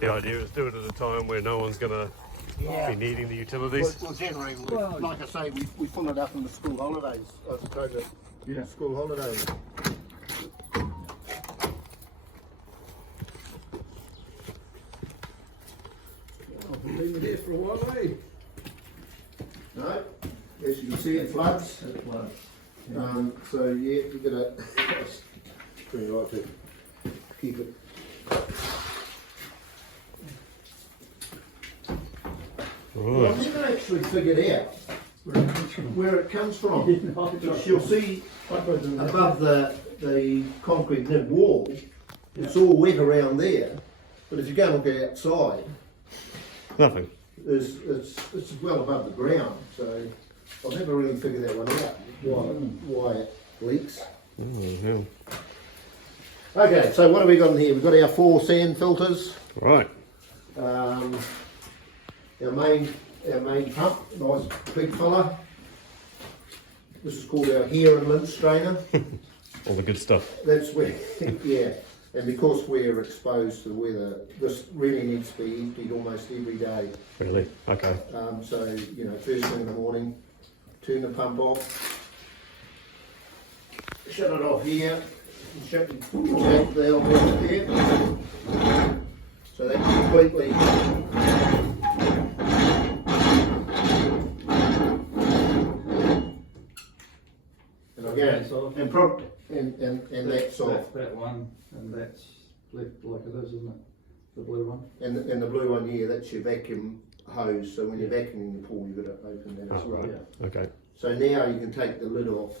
The idea is do it at a time where no one's going to be needing the utilities. Well, generally, like I say, we fill it up in the school holidays, as opposed to school holidays. I've been here for a while, eh? No, as you can see, it floods. So yeah, you've got to pretty right to keep it. Well, I've never actually figured out where it comes from. Because you'll see above the concrete nib wall, it's all wet around there. But if you go and look outside, Nothing. it's well above the ground. So I've never really figured that one out, why it leaks. Oh, yeah. Okay, so what have we got in here? We've got our 4 sand filters. Right. Our main pump, nice big fella. This is called our hair and lint strainer. All the good stuff. That's where, yeah. And because we're exposed to the weather, this really needs to be emptied almost every day. Really? Okay. So, you know, first thing in the morning, turn the pump off, shut it off here, and shut the jack valve out there. So that completely and that's off. That one, and that's left like it is, isn't it? The blue one. And the blue one here, that's your vacuum hose. So when you're vacuuming the pool, you've got to open that as well. Right. Okay. So now you can take the lid off.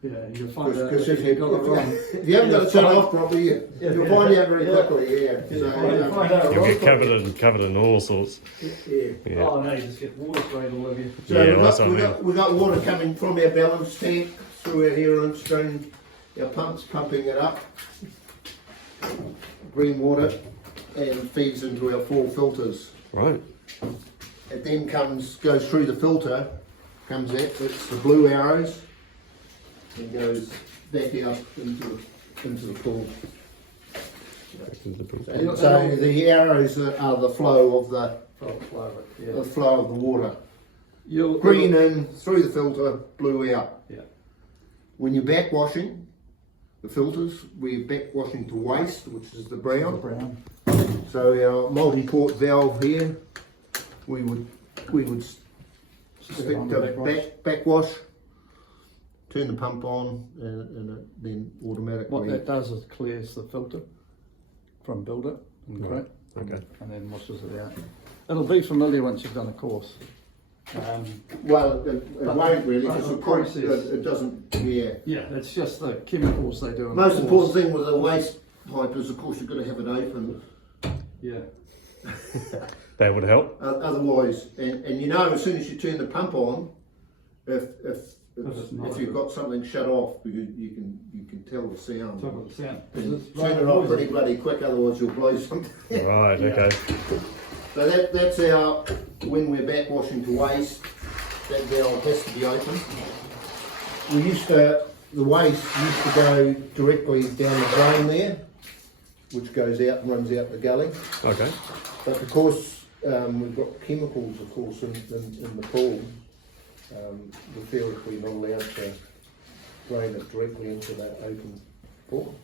Yeah, you'll find out Because if you've got it wrong. if you haven't got it shut off properly, you'll find out very quickly. Yeah. You'll find out You'll right get covered in all sorts. Yeah. Yeah. Oh no, you just get water sprayed all over you. So Yeah, we've, well, that's got, what I we've, mean. got, we've got water coming from our balance tank through our hair and stream. Our pump's pumping it up, green water, and feeds into our 4 filters. Right. It then goes through the filter, comes out, it's the blue arrows, and goes back out into the pool. And so the arrows are the flow of the flow of the water. Green in, through the filter, blue out. Yeah. When you're backwashing the filters, we're backwashing to waste, which is the brown. So our multi-port valve here, we would stick to backwash, turn the pump on, and it then automatically. What that does is clears the filter from builder and Right. crap, Okay. and then washes it out. It'll be familiar once you've done a course. Well, it won't really, but because the of course process- it doesn't. Yeah. Yeah, it's just the chemicals they do. In Most the important course. thing with a waste pipe is, of course, you've got to have it open. Yeah. That would help. Otherwise, and you know, as soon as you turn the pump on, if you've got something shut off, because you can tell the sound. Talk about the sound. And turn it off pretty bloody quick, otherwise you'll blow something. Right. Okay. So that's our, when we're backwashing to waste, that valve has to be open. The waste used to go directly down the drain there, which goes out and runs out the gully. Okay. But because we've got chemicals, of course, in the pool, we feel if we're not allowed to drain it directly into that open pool.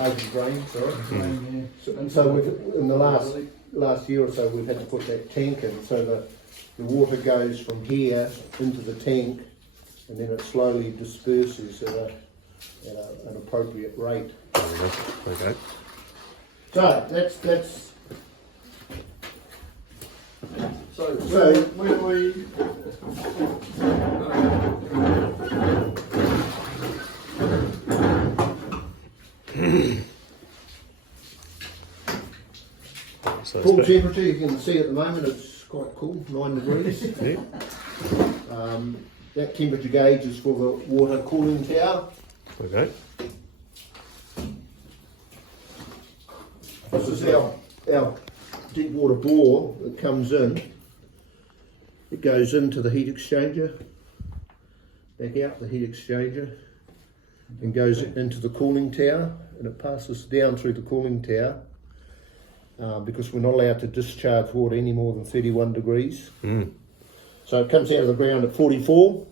Open drain, sorry. And so in the last year or so, we've had to put that tank in, so the water goes from here into the tank, and then it slowly disperses at an appropriate rate. Okay. So that's. So when we So Pool temperature, you can see at the moment, it's quite cool, 9 degrees. yeah. That temperature gauge is for the water cooling tower. Okay. This is our deep water bore that comes in. It goes into the heat exchanger, back out the heat exchanger, and goes into the cooling tower, and it passes down through the cooling tower. because we're not allowed to discharge water any more than 31 degrees. Mm. So it comes out of the ground at 44,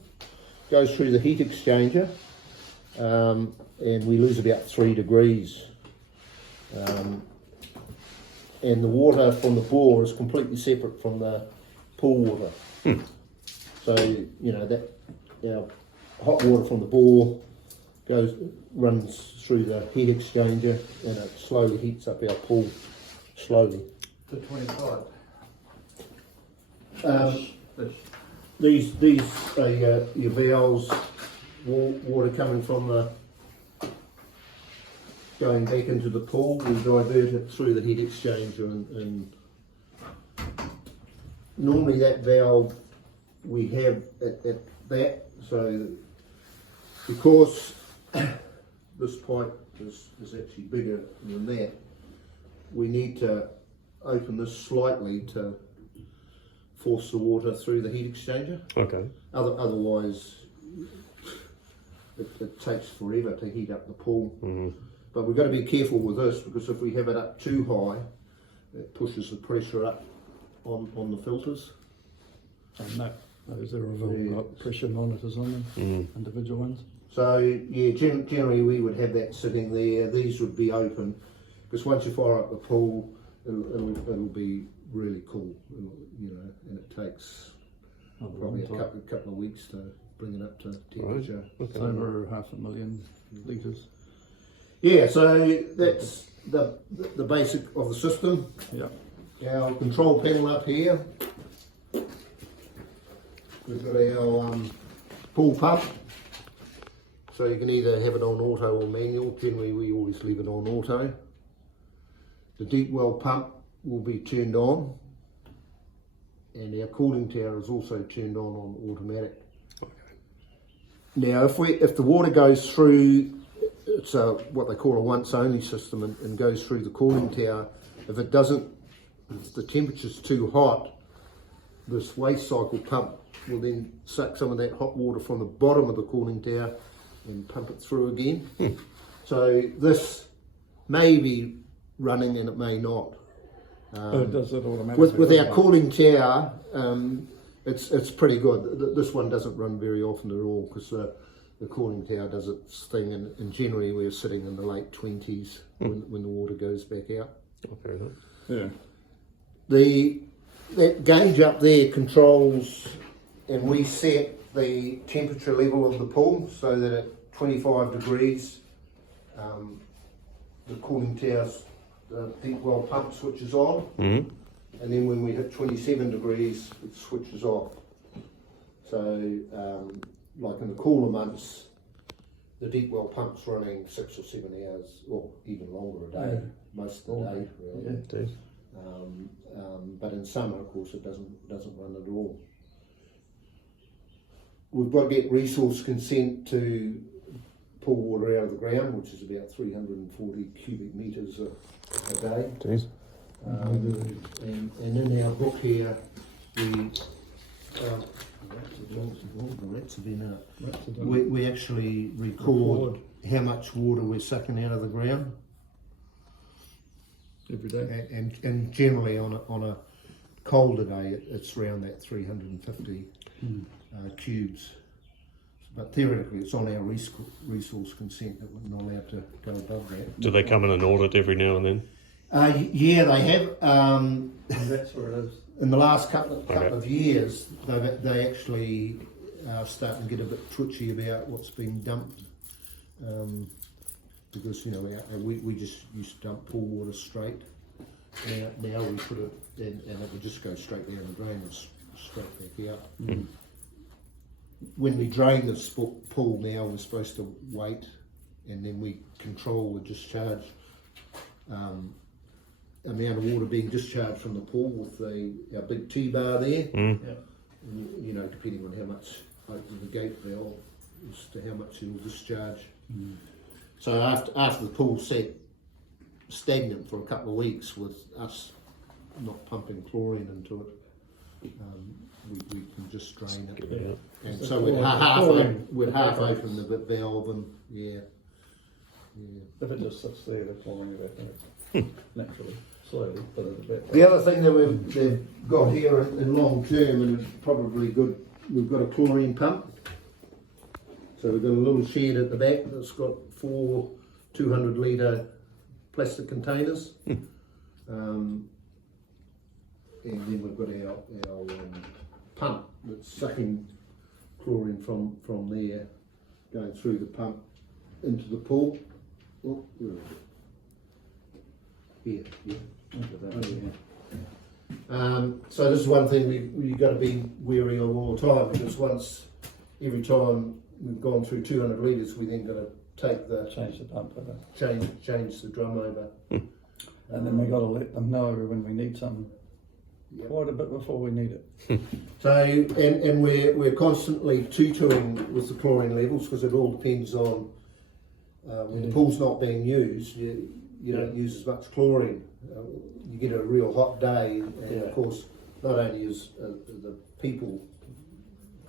goes through the heat exchanger, and we lose about 3 degrees. And the water from the bore is completely separate from the pool water. So, you know, that our hot water from the bore runs through the heat exchanger, and it slowly heats up our pool, slowly. The 25. These are your valves, water coming from going back into the pool. We divert it through the heat exchanger, and normally that valve we have at that. So because this pipe is actually bigger than that, we need to open this slightly to force the water through the heat exchanger. Okay. Otherwise, it takes forever to heat up the pool. Mm. But we've got to be careful with this, because if we have it up too high, it pushes the pressure up on the filters. And that is the revolve Yeah. pressure monitors on them, individual ones. So yeah, generally we would have that sitting there. These would be open, because once you fire up the pool, it'll be really cool, you know, and it takes probably a couple of weeks to bring it up to temperature. Right. It's over 500,000 litres. Yeah, so that's the basic of the system. Yeah. Our control panel up here. We've got our pool pump. So you can either have it on auto or manual. Generally we always leave it on auto. The deep well pump will be turned on, and our cooling tower is also turned on automatic. Okay. Now if the water goes through, it's what they call a once only system, and goes through the cooling tower, if the temperature's too hot, this waste cycle pump will then suck some of that hot water from the bottom of the cooling tower and pump it through again. So this may be running and it may not. It does it automatically. With our cooling tower, it's pretty good. This one doesn't run very often at all, because the cooling tower does its thing, and generally we're sitting in the late 20s when the water goes back out. Oh, fair enough. Yeah. That gauge up there controls, and we set the temperature level of the pool so that at 25 degrees, the cooling tower's deep well pump switches on, and then when we hit 27 degrees, it switches off. So, like in the cooler months, the deep well pump's running 6 or 7 hours, or even longer a day, most of the day, really. Yeah. Indeed. But in summer, of course, it doesn't run at all. We've got to get resource consent to pull water out of the ground, which is about 340 cubic metres a day. Jeez. And in our book here, we actually record how much water we're sucking out of the ground. Every day. And generally on a colder day, it's around that 350 cubes. But theoretically, it's on our resource consent that we're not allowed to go above that. Do they come in and audit every now and then? Yeah, they have. And that's where it is. In the last couple Okay. of years, they actually are starting to get a bit twitchy about what's been dumped. Because, you know, we just used to dump pool water straight. Now we put it in, and it would just go straight down the drain and straight back out. When we drain this pool now, we're supposed to wait, and then we control the discharge amount of water being discharged from the pool with our big T-bar there. You know, depending on how much open the gate valve as to how much it'll discharge. So after the pool sat stagnant for a couple of weeks with us not pumping chlorine into it, we can just drain it. Yeah. And so we'd half open the valve, and yeah. If it just sits there, the chlorine evaporates naturally. slowly, but at a bit. The other thing that they've got here in long term, and it's probably good, we've got a chlorine pump. So we've got a little shed at the back that's got 4 200 litre plastic containers. And then we've got our pump that's sucking chlorine from there, going through the pump into the pool. Oh, where is it? Here, yeah. So this is one thing we've got to be wary of all the time, because every time we've gone through 200 litres, we then got to Change the pump over. change the drum over. And then we got to let them know when we need something. Yep. Quite a bit before we need it. So and we're constantly tutoring with the chlorine levels, because it all depends on when the pool's not being used. You don't use as much chlorine. You get a real hot day, and of course, not only is the people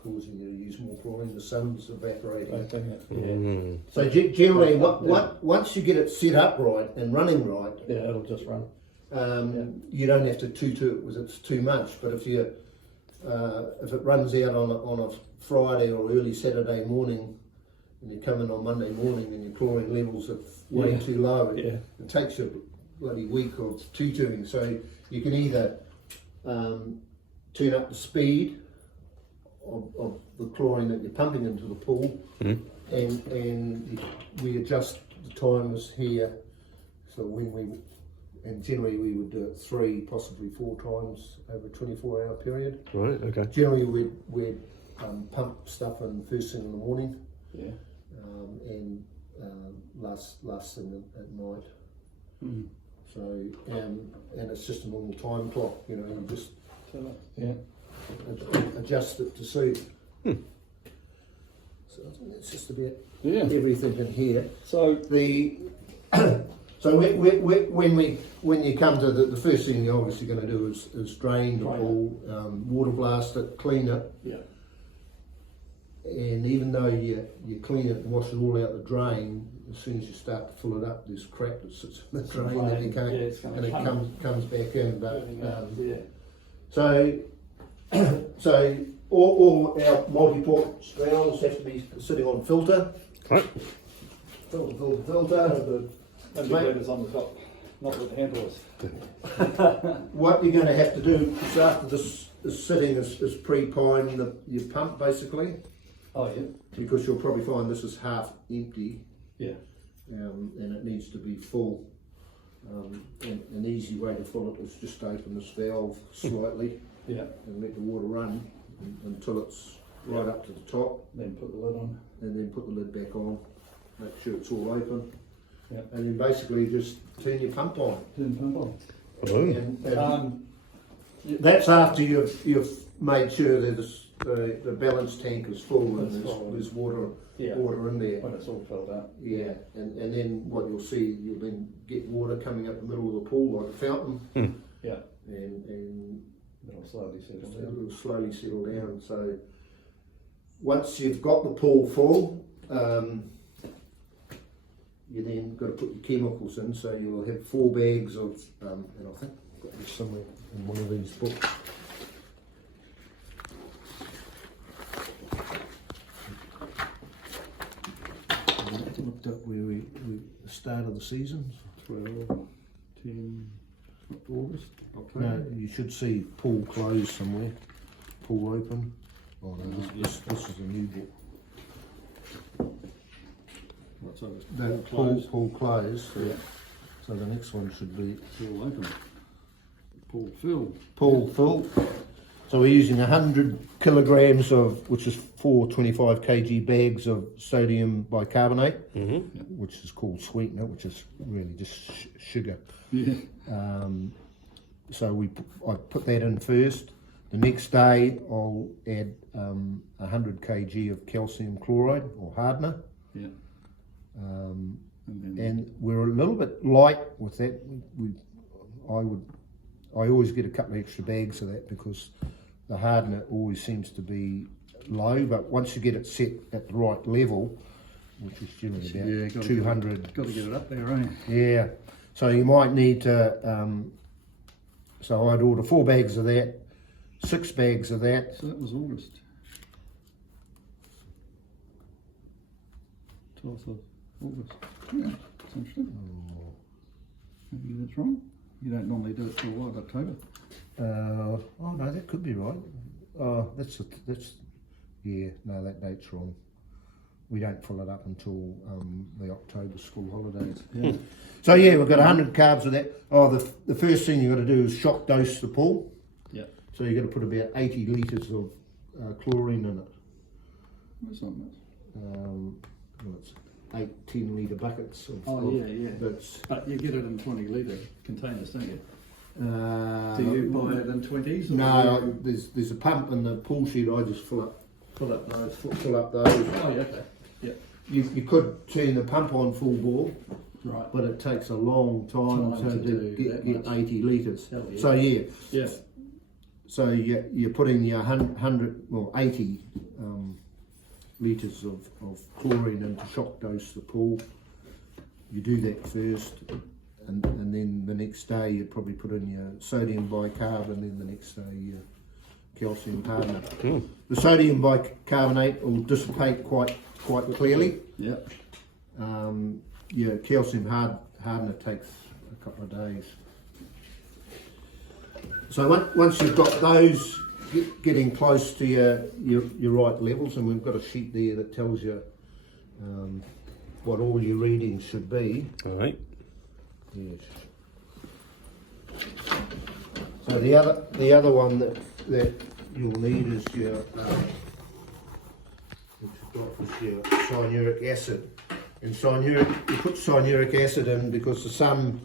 causing you to use more chlorine, the sun's evaporating. So generally, once you get it set up right and running right, it'll just run. you don't have to tutor it because it's too much. But if it runs out on a Friday or early Saturday morning, and you come in on Monday morning and your chlorine levels are way too low, it takes you a bloody week of tutoring. So you can either turn up the speed of the chlorine that you're pumping into the pool, and we adjust the timers here. So and generally we would do it 3, possibly 4 times over a 24-hour period. Right, okay. Generally we'd pump stuff in first thing in the morning, and last thing at night. So and it's just a normal time clock, you just adjust it to suit. So I think that's just about everything in here. So so when you come to the first thing you're obviously going to do is drain the pool, water blast it, clean it. And even though you clean it and wash it all out the drain, as soon as you start to fill it up, there's crap that sits in the drain that you can't, and it comes back in. But so all our multi-port strails have to be sitting on filter. Right. Filter. the letters on the top, not with the handles. What you're going to have to do is, after this is sitting, is pre-prime your pump basically. Oh yeah. Because you'll probably find this is half empty. Yeah. And it needs to be full. And an easy way to fill it is just open this valve slightly. And let the water run until it's right up to the top. Then put the lid on. And then put the lid back on. Make sure it's all open. Yeah. And then basically just turn your pump on. Turn the pump on. And that's after you've made sure that the balance tank is full and there's water in there. When it's all filled up. Yeah, and then what you'll see, you'll then get water coming up the middle of the pool like a fountain. Yeah. And it'll slowly settle down. It'll slowly settle down. So once you've got the pool full, you then got to put your chemicals in. So you'll have 4 bags of, and I think I've got this somewhere in one of these books. I looked up where we the start of the season. 12, 10, August, October. No, you should see pool closed somewhere. Pool open. Oh no, this is a new book. What's over? No, pool closed. Yeah. So the next one should be Pool open. Pool filled. Pool full. So we're using 100 kilograms of, which is 4 25 kg bags of sodium bicarbonate, which is called sweetener, which is really just sugar. Yeah. So I put that in first. The next day I'll add 100 kg of calcium chloride or hardener. Yeah. And we're a little bit light with that. I always get a couple of extra bags of that because the hardener always seems to be low, but once you get it set at the right level, which is generally about 200. Got to get it up there, right? Yeah. So you might need to So I'd order 4 bags of that, 6 bags of that. So that was August. 12th of August. Yeah, that's interesting. Maybe that's wrong. You don't normally do it till what, October? Oh no, that could be right. Yeah, no, that date's wrong. We don't fill it up until the October school holidays. Yeah. So yeah, we've got 100 carbs of that. Oh, the first thing you've got to do is shock dose the pool. Yeah. So you've got to put about 80 litres of chlorine in it. That's not much. Well, it's 10 litre buckets. Yeah. That's, But you get it in 20 litre containers, don't you? uh, Do you buy it in 20s? No, there's a pump in the pool shed. I just fill up those. fill up those. Oh, yeah, okay. Yeah. You could turn the pump on full bore, Right. but it takes a long time To to do get that much. 80 litres. Hell yeah. So yeah, Yeah. so you put in your 80 litres of chlorine into shock dose the pool. You do that first, and then the next day you probably put in your sodium bicarb, and then the next day your calcium carbonate. The sodium bicarbonate will dissipate quite clearly. Yeah. Your calcium hardener takes a couple of days. So once you've got those getting close to your right levels, and we've got a sheet there that tells you what all your readings should be. All right. Yes. So the other one that you'll need is your which you've got is your cyanuric acid. And you put cyanuric acid in because the sun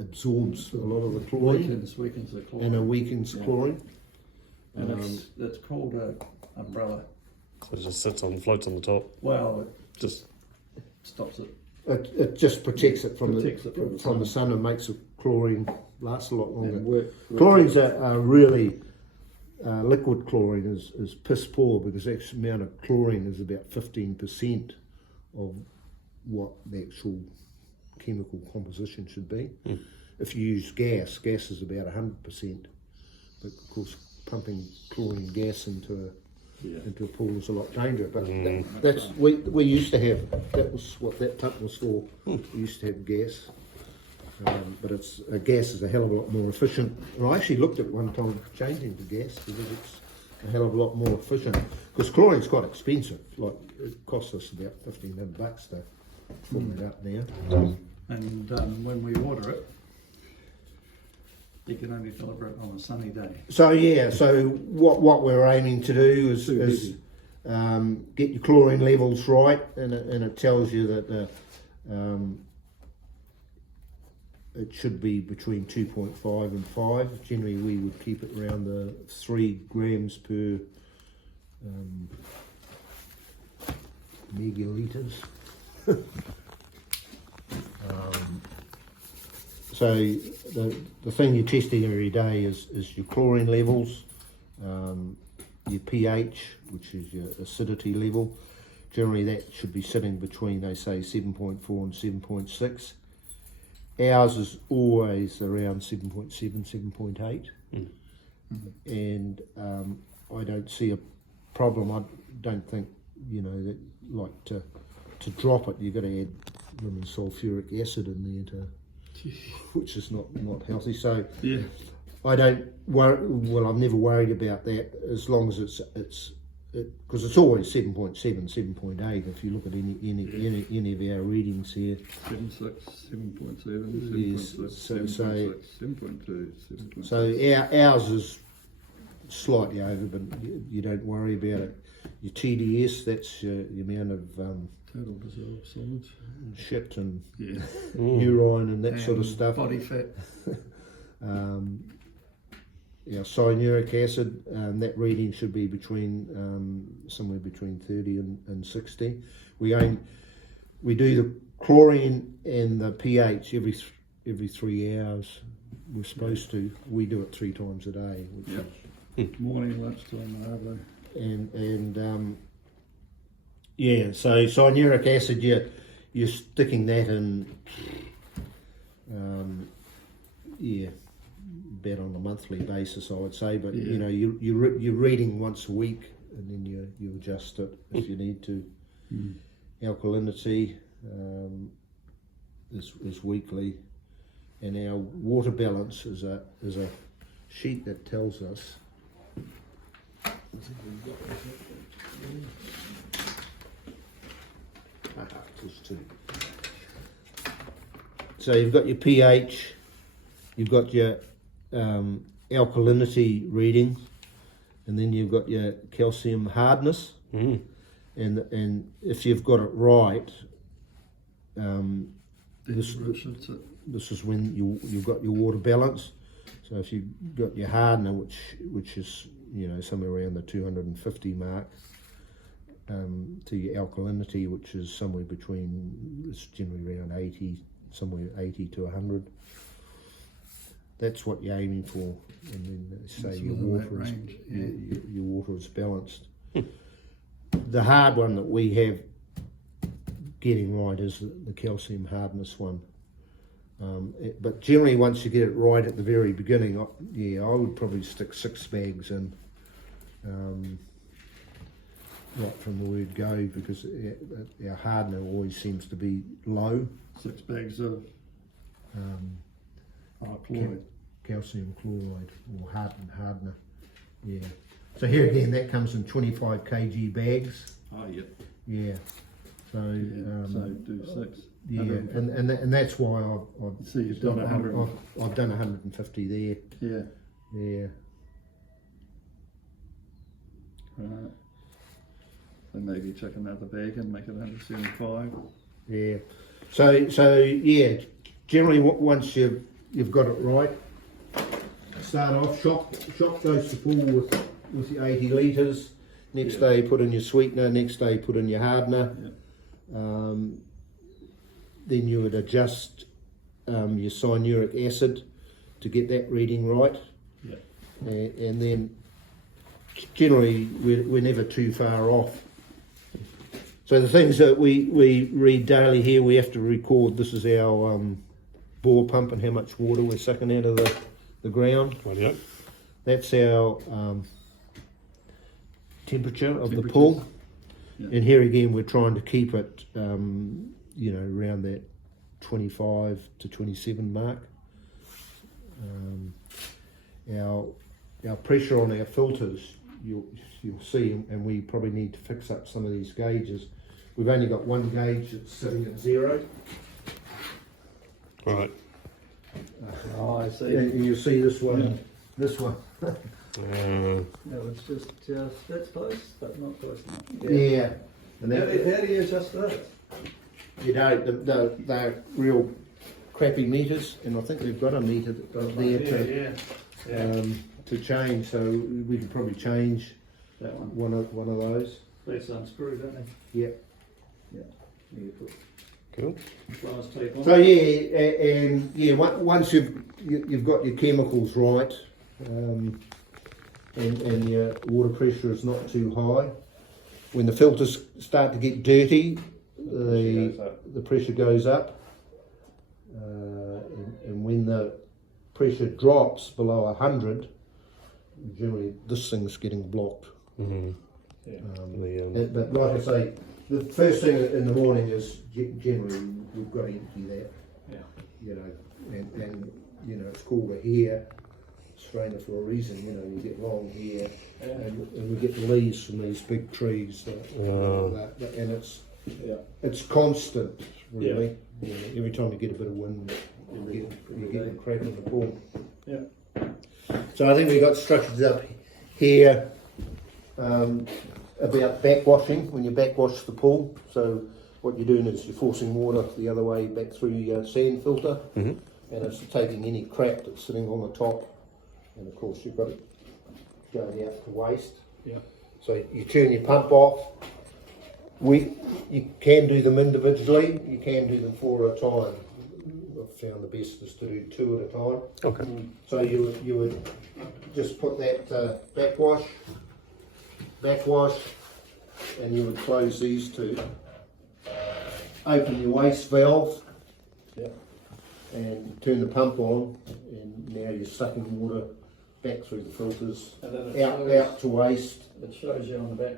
absorbs a lot of the chlorine Weakens the chlorine. and it weakens Yeah. chlorine. And it's called a umbrella. So it just floats on the top. Well, it Just stops it. It just protects it from Protects it from the sun and makes the chlorine last a lot longer. And work. Chlorine's a really liquid chlorine is piss poor because the actual amount of chlorine is about 15% of what the actual chemical composition should be. If you use gas is about 100%. But of course, pumping chlorine gas into a pool is a lot dangerous. But that's we used to have. That was what that pump was for. We used to have gas. But gas is a hell of a lot more efficient. And I actually looked at one time changing to gas because it's a hell of a lot more efficient. Because chlorine's quite expensive. Like it costs us about $1,500 to form it up now. And when we water it, you can only deliver it on a sunny day. So yeah, so what we're aiming to do is get your chlorine levels right, and it tells you that it should be between 2.5 and 5. Generally, we would keep it around the 3 grams per megalitres. So the thing you're testing every day is your chlorine levels, your pH, which is your acidity level. Generally, that should be sitting between, they say, 7.4 and 7.6. Ours is always around 7.7, 7.8. And I don't see a problem. I don't think, that like to drop it, you've got to add lemon sulfuric acid in there which is not healthy. So Yeah. I don't worry. Well, I'm never worried about that as long as it's because it's always 7.7, 7.8. If you look at any of our readings here, 7.6, 7.7, Yes, 7.6, so 7.6, 7.2, 7.6. so ours is slightly over, but you don't worry about it. Your TDS, that's the amount of Total dissolved solids. shit and Yeah. urine and that sort of And stuff. Body fat. Cyanuric acid, that reading should be between somewhere between 30 and 60. We do the chlorine and the pH every 3 hours. We're supposed to. We do it 3 times a day. Which Yep. Morning, lunchtime, and and so cyanuric acid, you're sticking that in yeah, about on a monthly basis, I would say. But Yeah. you know, you're reading once a week, and then you adjust it if you need to. Alkalinity is weekly, and our water balance is a sheet that tells us. Just two. So you've got your pH, you've got your alkalinity readings, and then you've got your calcium hardness. Mm. And if you've got it right, this is when you've got your water balance. So if you've got your hardener, which is somewhere around the 250 mark, to your alkalinity, which is somewhere between, it's generally around 80, somewhere 80 to 100. That's what you're aiming for, and then say your water is your water is balanced. The hard one that we have getting right is the calcium hardness one. But generally, once you get it right at the very beginning, I would probably stick 6 bags in, right from the word go, because our hardener always seems to be low. 6 bags of chloride. Calcium chloride or hardener. Yeah. So here again, that comes in 25 kg bags. Oh, yeah. Yeah. So So do 6. yeah, and that's why I've So you've done 100. I've done 150 there. Yeah. Yeah. Right. So maybe check another bag and make it 175. Yeah. So yeah. Generally, once you've got it right, start off. Shop goes to full with your 80 litres. Next day, put in your sweetener. Next day, put in your hardener. Yeah. Then you would adjust your cyanuric acid to get that reading right. Yeah. And then generally we're never too far off. So the things that we read daily here, we have to record. This is our bore pump and how much water we're sucking out of the ground. Rightio. That's our temperature of the pool. Yeah. And here again, we're trying to keep it, around that 25 to 27 mark. Our pressure on our filters, you'll see, and we probably need to fix up some of these gauges. We've only got one gauge that's sitting at 0. Right. Oh, I see. And you see this one, this one. No, it's just that's close, but not close enough. Yeah. And How that, do you adjust that? they're real crappy meters, and I think we've got a meter there to change, so we could probably change That one. one of those. They unscrew, don't they? Yeah. You put Cool. glass tape on. So once you've got your chemicals right, and your water pressure is not too high, when the filters start to get dirty, the pressure goes up, and when the pressure drops below 100, generally this thing's getting blocked. Mm-hmm. But like I say, the first thing in the morning is generally we've got to empty that. Yeah. And it's called a hair strainer for a reason. You get long hair, and we get the leaves from these big trees. And it's constant, really. Every time you get a bit of wind, you get a crack in the pool. Yeah. So I think we got structures up here about backwashing, when you backwash the pool. So what you're doing is you're forcing water the other way back through your sand filter, and it's taking any crap that's sitting on the top, and of course you've got it going out to waste. Yeah. So you turn your pump off. You can do them individually, you can do them 4 at a time. I've found the best is to do 2 at a time. Okay. So you would just put that backwash, and you would close these two. Open your waste valve, and turn the pump on, and now you're sucking water back through the filters, And then it out to waste, It shows you on the back,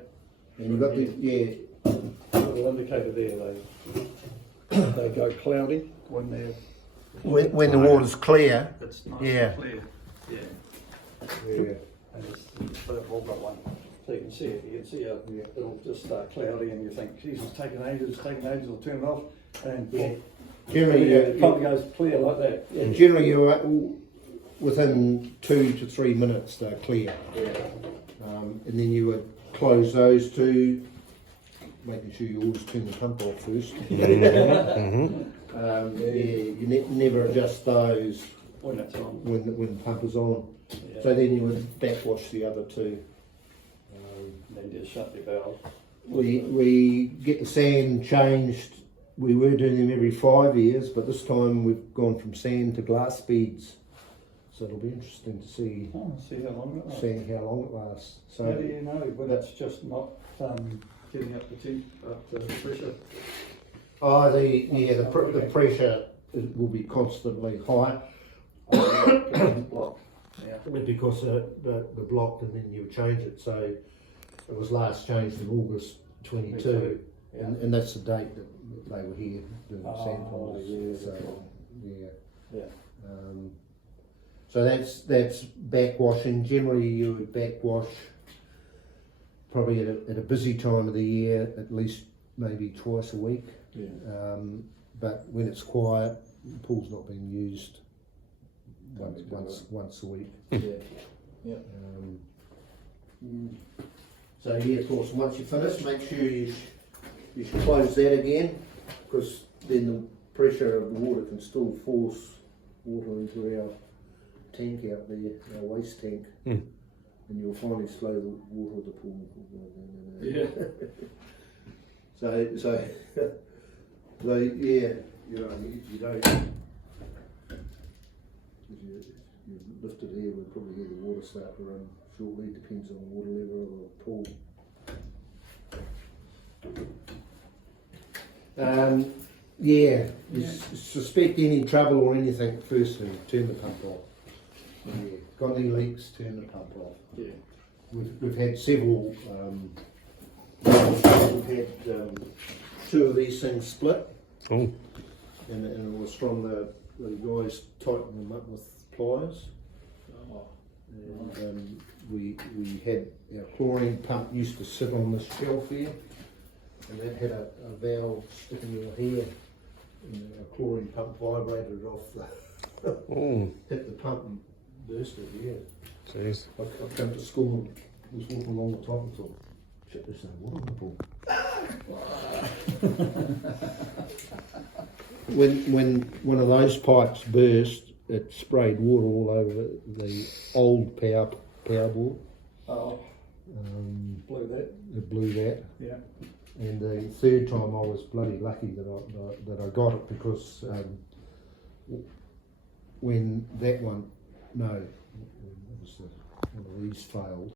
and you've got the, little indicator there, they go cloudy when they're, when the water's clear, it's nice Yeah. and clear. Yeah, yeah, and they've all got one, so you can see it, you can see it, it'll just start cloudy and you think, geez, it's taking ages, I'll turn it off, and generally, the pump goes clear like that. generally you're within 2 to 3 minutes they're clear. And then you would close those two, making sure you always turn the pump off first. You never adjust those When it's on. when the pump is on. Yeah. So then you would backwash the other two. Then just shut your valve. We get the sand changed. We were doing them every 5 years, but this time we've gone from sand to glass beads. So it'll be interesting to see See how long it lasts. how long it lasts. So How do you know when it's just not getting up the pressure? oh, the pressure will be constantly high. Block. Yeah. Because the block, and then you change it. So it was last changed in August 22, Yeah. and that's the date that they were here doing the sand Oh, fires. yeah. So yeah. Yeah. So that's backwashing. Generally, you would backwash probably at a busy time of the year, at least maybe twice a week. Yeah. But when it's quiet, the pool's not being used once a week. Yeah. Yeah. So yeah, of course, once you finish, make sure you should close that again, because then the pressure of the water can still force water into our tank out there, our waste tank, and you'll finally slow the water of the pool. Yeah. So yeah, you don't. If you lift it here, we'll probably hear the water start to run shortly. Depends on the water level of the pool. Yeah, you suspect any trouble or anything, firstly, turn the pump off. Yeah. Got any leaks, turn the pump off. Yeah. We've had several, we've had 2 of these things split, Oh, and it was from the guys tightening them up with pliers. And we had our chlorine pump used to sit on this shelf here, and that had a valve sticking in here, and our chlorine pump vibrated off the oh, hit the pump and burst it. Yeah, jeez. I come to school and was walking along the top and thought, shit, there's no water in the pool. When one of those pipes burst, it sprayed water all over the old power board. Oh, blew that. It blew that. Yeah. And the third time I was bloody lucky that I got it, because when that one, no, it was one of these failed,